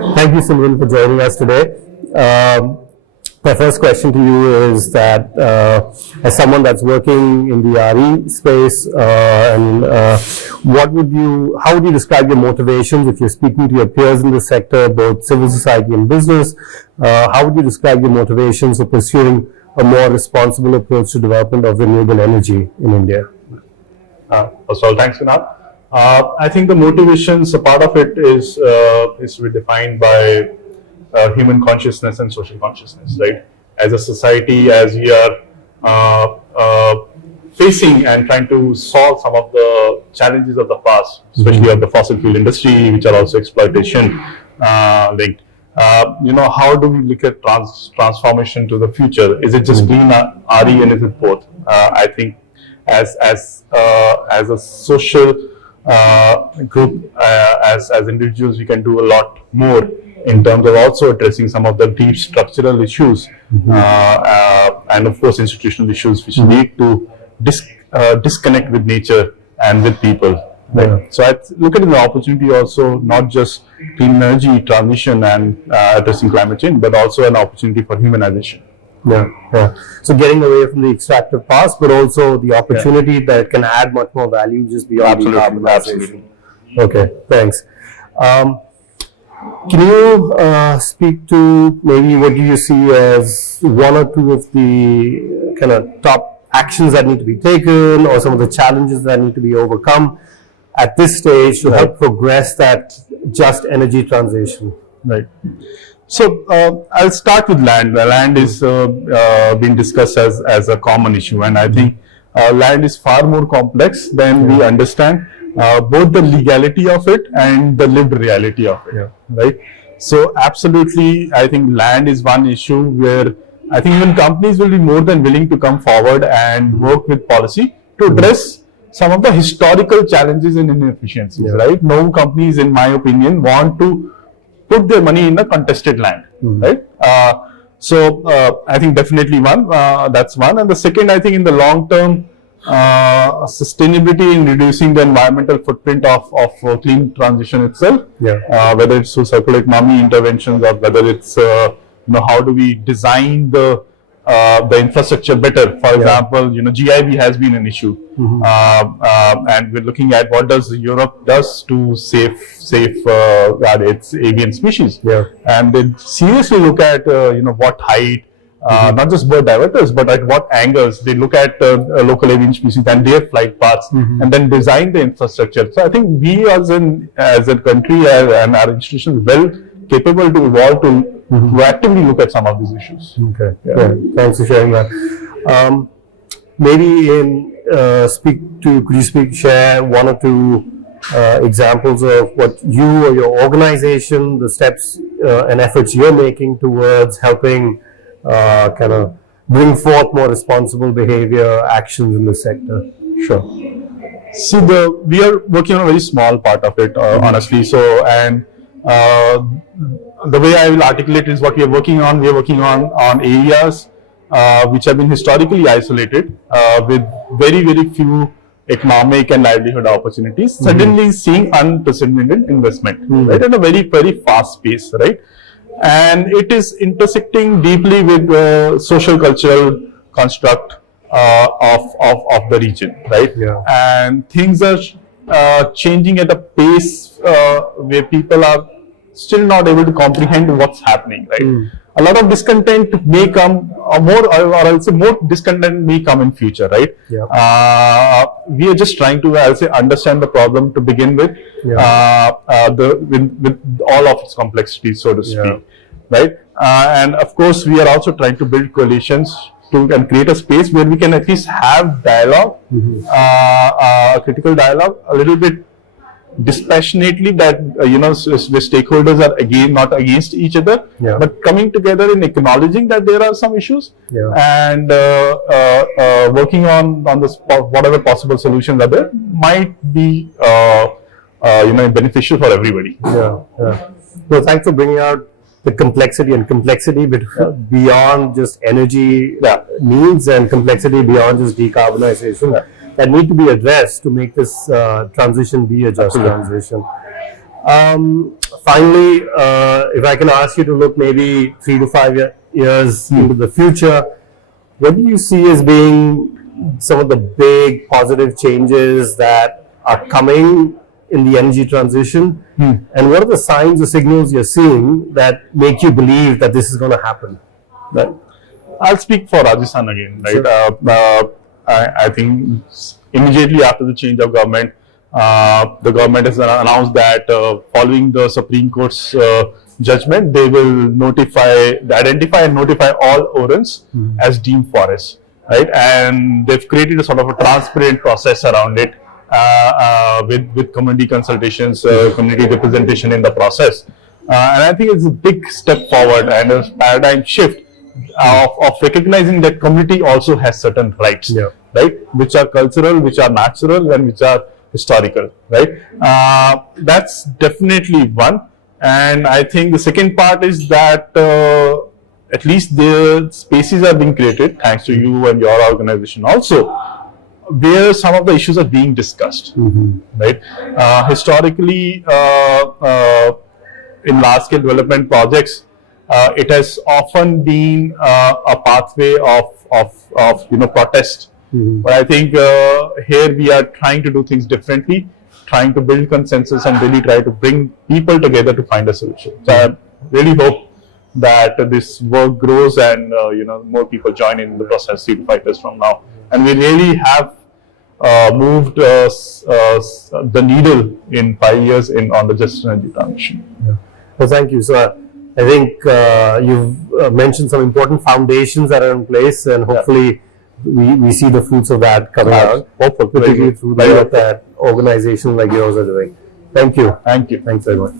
Thank you, Simran, for joining us today. My first question to you is that as someone that's working in the RE space, how would you describe your motivations if you're speaking to your peers in the sector, both civil society and business? How would you describe your motivations for pursuing a more responsible approach to development of renewable energy in India? First of all, thanks, Kunal. I think the motivations, a part of it is to be defined by human consciousness and social consciousness, right? As a society, as we are facing and trying to solve some of the challenges of the past, especially of the fossil fuel industry, which are also exploitation linked. How do we look at transformation to the future? Is it just green RE and is it both? I think as a social group, as individuals, we can do a lot more in terms of also addressing some of the deep structural issues and of course institutional issues which lead to disconnect with nature and with people. Right? Yeah. So I look at the opportunity also not just clean energy transition and addressing climate change, but also an opportunity for humanization. Yeah. So getting away from the extractive past, but also the opportunity that can add much more value just beyond decarbonization. Absolutely. Okay, thanks. Can you speak to maybe what do you see as one or two of the kind of top actions that need to be taken, or some of the challenges that need to be overcome at this stage to help progress that just energy transition? Right. So I'll start with land. Land is being discussed as a common issue, and I think land is far more complex than we understand. Both the legality of it and the lived reality of it, right? So absolutely, I think land is one issue where I think even companies will be more than willing to come forward and work with policy to address some of the historical challenges and inefficiencies, right? No companies, in my opinion, want to put their money in a contested land, right? So I think definitely that's one. And the second, I think in the long term, sustainability in reducing the environmental footprint of clean transition itself, whether it's through circular economy interventions or whether it's how do we design the infrastructure better. For example, GIB has been an issue, and we're looking at what does Europe does to save its avian species, and they seriously look at what height. Not just bird diverters, but at what angles they look at local avian species and their flight paths, and then design the infrastructure. So I think we as a country and our institutions well capable to evolve to proactively look at some of these issues. Okay, thanks for sharing that. Maybe could you share one or two examples of what you or your organization, the steps and efforts you're making towards helping kind of bring forth more responsible behavior actions in the sector? Sure. See, we are working on a very small part of it, honestly. So, and the way I will articulate is what we are working on. We are working on areas which have been historically isolated with very, very few economic and livelihood opportunities. Suddenly seeing unprecedented investment, right, at a very, very fast pace, right? And it is intersecting deeply with the social cultural construct of the region, right? And things are changing at a pace where people are still not able to comprehend what's happening, right? A lot of discontent may come, or I'll say more discontent may come in future, right? We are just trying to, I'll say, understand the problem to begin with, with all of its complexities, so to speak, right? And of course, we are also trying to build coalitions and create a space where we can at least have dialogue, critical dialogue, a little bit dispassionately, that the stakeholders are again not against each other, but coming together in acknowledging that there are some issues and working on whatever possible solutions are there might be beneficial for everybody. Well, thanks for bringing out the complexity beyond just energy needs and complexity beyond just decarbonization that need to be addressed to make this transition be a just transition. Finally, if I can ask you to look maybe 3 to 5 years into the future, what do you see as being some of the big positive changes that are coming in the energy transition? And what are the signs or signals you're seeing that make you believe that this is going to happen? Right. I'll speak for Rajasthan again, right? Sure. I think immediately after the change of government, the government has announced that following the Supreme Court's judgment, they will identify and notify all ORANs as deemed forests, right? And they've created a sort of a transparent process around it with community consultations, community representation in the process. And I think it's a big step forward and a paradigm shift of recognizing that community also has certain rights, right? Which are cultural, which are natural, and which are historical, right? That's definitely one. And I think the second part is that at least the spaces are being created, thanks to you and your organization also, where some of the issues are being discussed, right? Historically, in large-scale development projects, it has often been a pathway of protest. But I think here we are trying to do things differently, trying to build consensus and really try to bring people together to find a solution. So I really hope that this work grows and more people join in the process 3 to 5 years from now. And we really have moved the needle in 5 years on the just energy transition. Well, thank you. So I think you've mentioned some important foundations that are in place, and hopefully we see the fruits of that coming out, particularly through the work that organizations like yours are doing. Thank you. Thank you. Thanks very much.